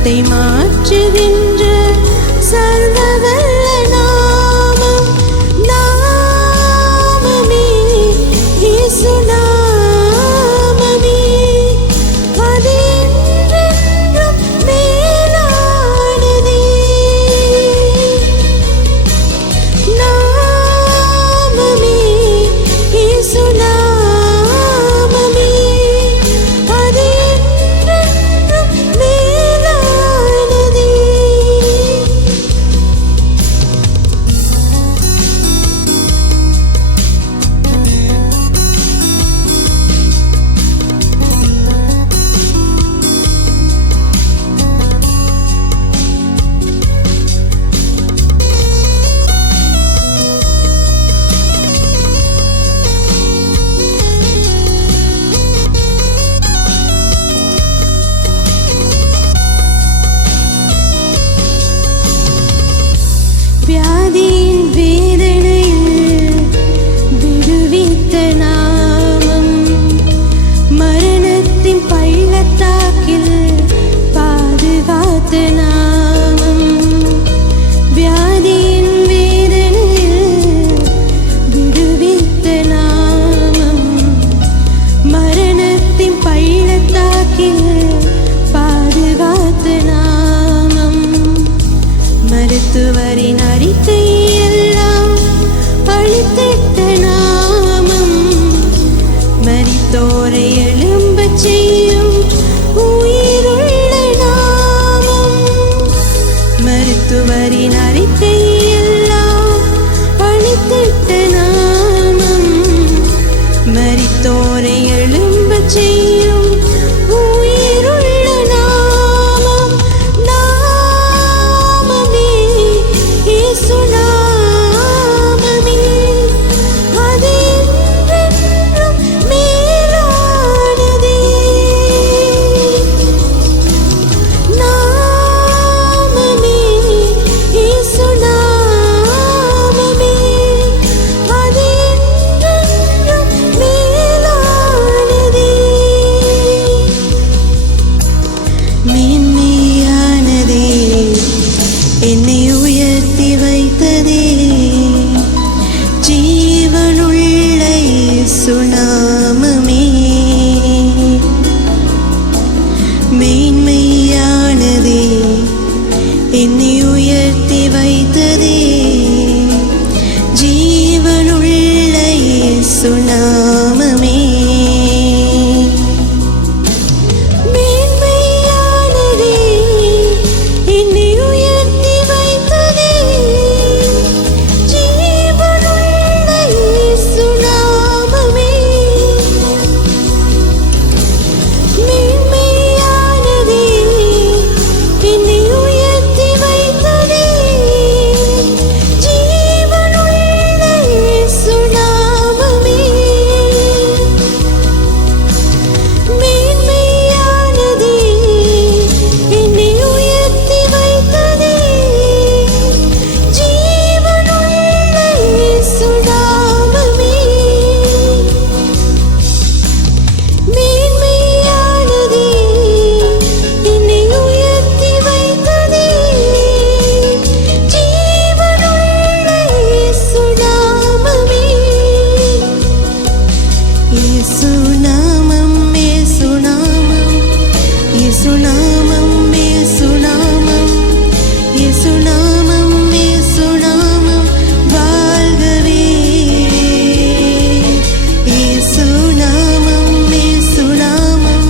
காலத்தை மாற்றுகின்ற சர்வவல்ல நாமம் நாமமே இயேசு நாமமே. அது என்றென்றும் மேலானதே. நாமமே இயேசு நாமமே. அது என்றென்றும் மேலானதே. வியாதியின் வேதனையில் விடுவித்த நாமம், மரணத்தின் பள்ளத்தாக்கில் பாதுகாத்த நாமம். வியாதியின் வேதனையில் விடுவித்த நாமம், மரணத்தின் பள்ளத்தாக்கில் பாதுகாத்த நாமம். மருத்துவரின் அறிக்கை எல்லாம் அழித்திட்ட நாமம், மரித்தோரை எழும்பச் செய்யும் உயிருள்ள நாமம். மருத்துவரின் அறிக்கை எல்லாம் அழித்திட்ட நாமம், மரித்தோரை எழும்பச் செய்யும் உயிருள்ள நாமம். நாமமே இயேசு நாமமே. அது என்றென்றும் மேலானதே. நாமமே இயேசு நாமமே. அது என்றென்றும் மேலானதே. மேன்மையானதே, என்னை உயர்த்தி வைத்ததே, ஜீவனுள்ள இயேசு நாமமே. மேன்மையானதே, என்னை உயர்த்தி வைத்ததே, ஜீவனுள்ள இயேசு நாமமே. மேன்மையானதே, என்னை உயர்த்தி வைத்ததே, ஜீவனுள்ள இயேசு நாமமே. மேன்மையானதே, என்னை உயர்த்தி வைத்ததே, ஜீவனுள்ள இயேசு நாமமே. மேன்மையானதே, என்னை உயர்த்தி வைத்ததே, ஜீவனுள்ள இயேசு நாமமே. மேன்மையானதே, என்னை உயர்த்தி வைத்ததே, ஜீவனுள்ள இயேசு நாமமே. இயேசு நாமம், இயேசு நாமம், இயேசு நாமம், இயேசு நாமம், இயேசு நாமம், இயேசு நாமம் வாழ்கவே. இயேசு நாமம், இயேசு நாமம்,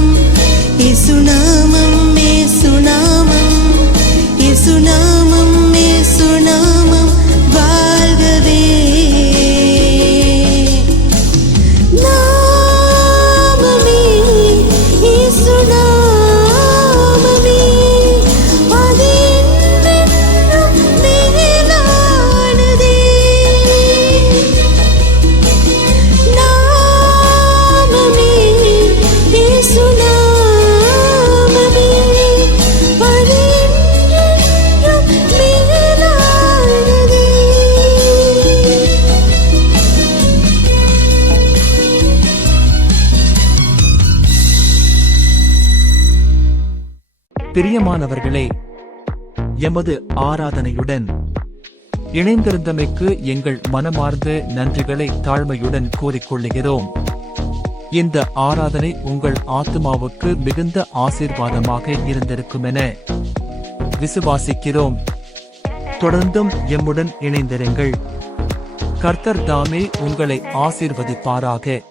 இயேசு நாமம், இயேசு நாமம், இயேசு நாமம், இயேசு நாமம் வாழ்கவே. நாமமே இயேசு நாமமே. அது என்றென்றும் பிரியமானவர்களே, எமது ஆராதனையுடன் இணைந்திருந்தமைக்கு எங்கள் மனமார்ந்த நன்றிகளை தாழ்மையுடன் கூறிக்கொள்கிறோம். இந்த ஆராதனை உங்கள் ஆத்துமாவுக்கு மிகுந்த ஆசீர்வாதமாக இருந்திருக்குமென விசுவாசிக்கிறோம். தொடர்ந்தும் எம்முடன் இணைந்திருங்கள். கர்த்தர் தாமே உங்களை ஆசீர்வதிப்பாராக.